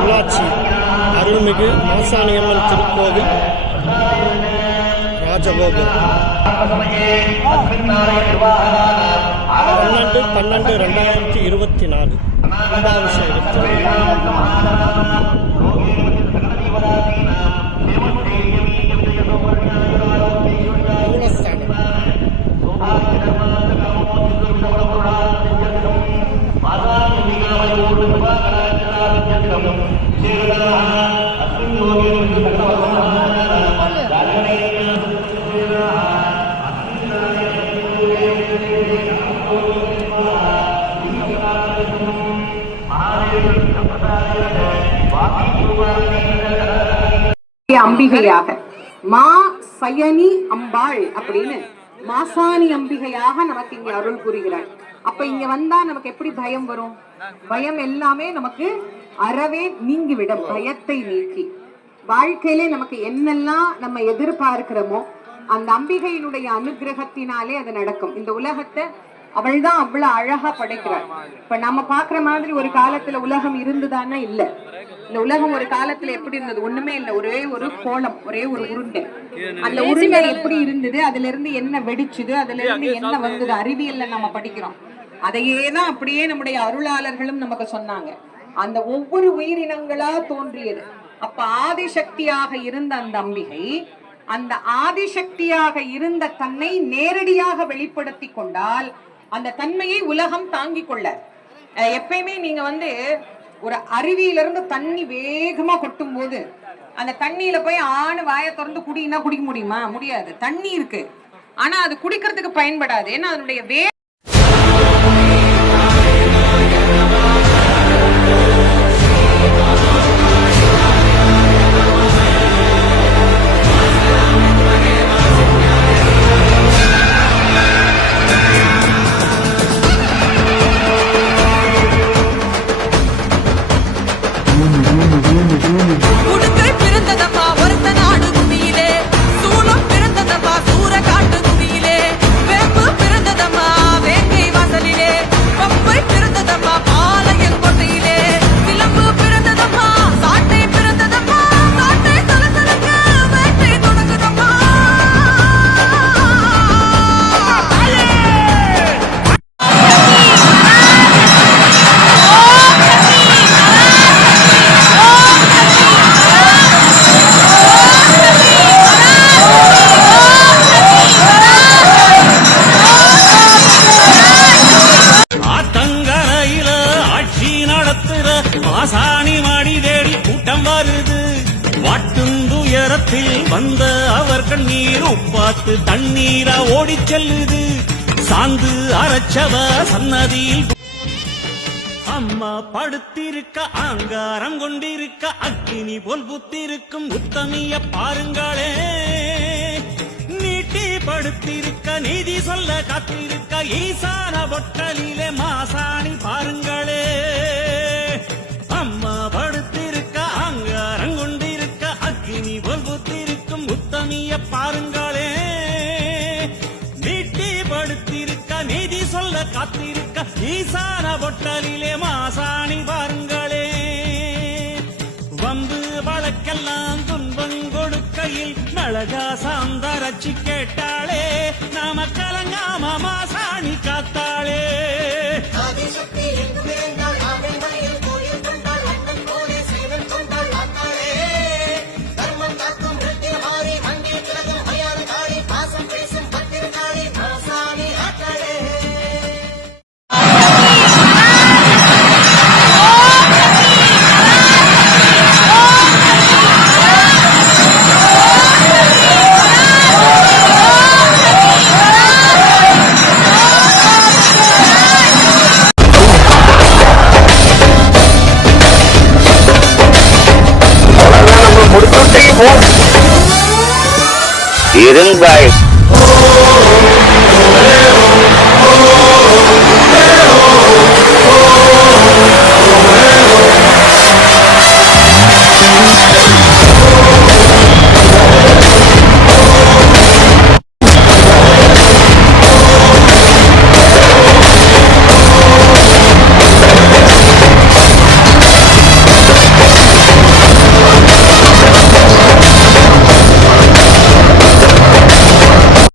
உள்ளாட்சி அருள்மிகு மாசாணியம்மன் திருக்கோவில் ராஜகோபுரம். பன்னெண்டு பன்னெண்டு ரெண்டாயிரத்தி இருபத்தி நாலு. கும்பாபிஷேகத்தில் அம்பிகையாக. மா சயனி அம்பாள் அப்படின்னு மாசாணி அம்பிகையாக நமக்கு இங்க அருள் புரிகிறாள் அப்ப இங்க வந்தா நமக்கு எப்படி பயம் வரும்? பயம் எல்லாமே நமக்கு அறவே நீங்கிவிடும் பயத்தை நீக்கி. வாழ்க்கையிலே நமக்கு என்னெல்லாம் நம்ம எதிர்பார்க்கிறோமோ அந்த அம்பிகையினுடைய அனுகிரகத்தினாலே அது நடக்கும். இந்த உலகத்தை அவள்தான் அவ்வளவு அழகா படைக்கிறாள். இப்ப நம்ம பாக்குற மாதிரி ஒரு காலத்துல உலகம் இருந்துதானே இல்ல. இந்த உலகம் ஒரு காலத்துல எப்படி இருந்தது? ஒண்ணுமே இல்ல. ஒரே ஒரு கோலம் ஒரே ஒரு உருண்டை. அந்த உருண்டை எப்படி இருந்தது? அதுல இருந்து என்ன வெடிச்சுது? அதுல இருந்து என்ன வந்தது? அறிவியல்ல நம்ம படிக்கிறோம். அதையே தான் அப்படியே நம்முடைய அருளாளர்களும் நமக்கு சொன்னாங்க. அந்த ஒவ்வொரு உயிரினங்களா தோன்றியது. அப்ப ஆதிசக்தியாக இருந்த அந்த அம்பிகை அந்த ஆதிசக்தியாக இருந்த தன்னை நேரடியாக வெளிப்படுத்தி கொண்டால் அந்த தன்மையை உலகம் தாங்கி கொள்ள. எப்பயுமே நீங்க வந்து ஒரு அருவியில இருந்து தண்ணி வேகமா கொட்டும் போது அந்த தண்ணியில போய் ஆணு வாயை திறந்து குடினா குடிக்க முடியுமா? முடியாது. தண்ணி இருக்கு. ஆனா அது குடிக்கிறதுக்கு பயன்படாது. ஏன்னா அதனுடைய வே ஆசானி மாடி தேடி கூட்டம் வருது. வாட்டும் துயரத்தில் வந்த அவர் கண்ணீர் உப்பாத்து தண்ணீரா ஓடி செல்லுது. சாந்து அரைச்சவ சன்னதியில் அம்மா படுத்திருக்க ஆங்காரம் கொண்டிருக்க அக்கினி போல் புத்திருக்கும் உத்தமிய பாருங்களே. நீட்டி படுத்திருக்க நீதி சொல்ல காத்திருக்க ஈசான பொட்டலிலே மாசாணி பாருங்களே. நீதி சொல்ல காத்திருக்க ஈசான பொட்டலிலே மாசாணி பாருங்களே. வம்பு வழக்கெல்லாம் துன்பம் கொடுக்கையில் மிளகா சாந்தரச்சி கேட்டாளே நாம கலங்காம மாசாணி காத்தாளே. இருங்கள்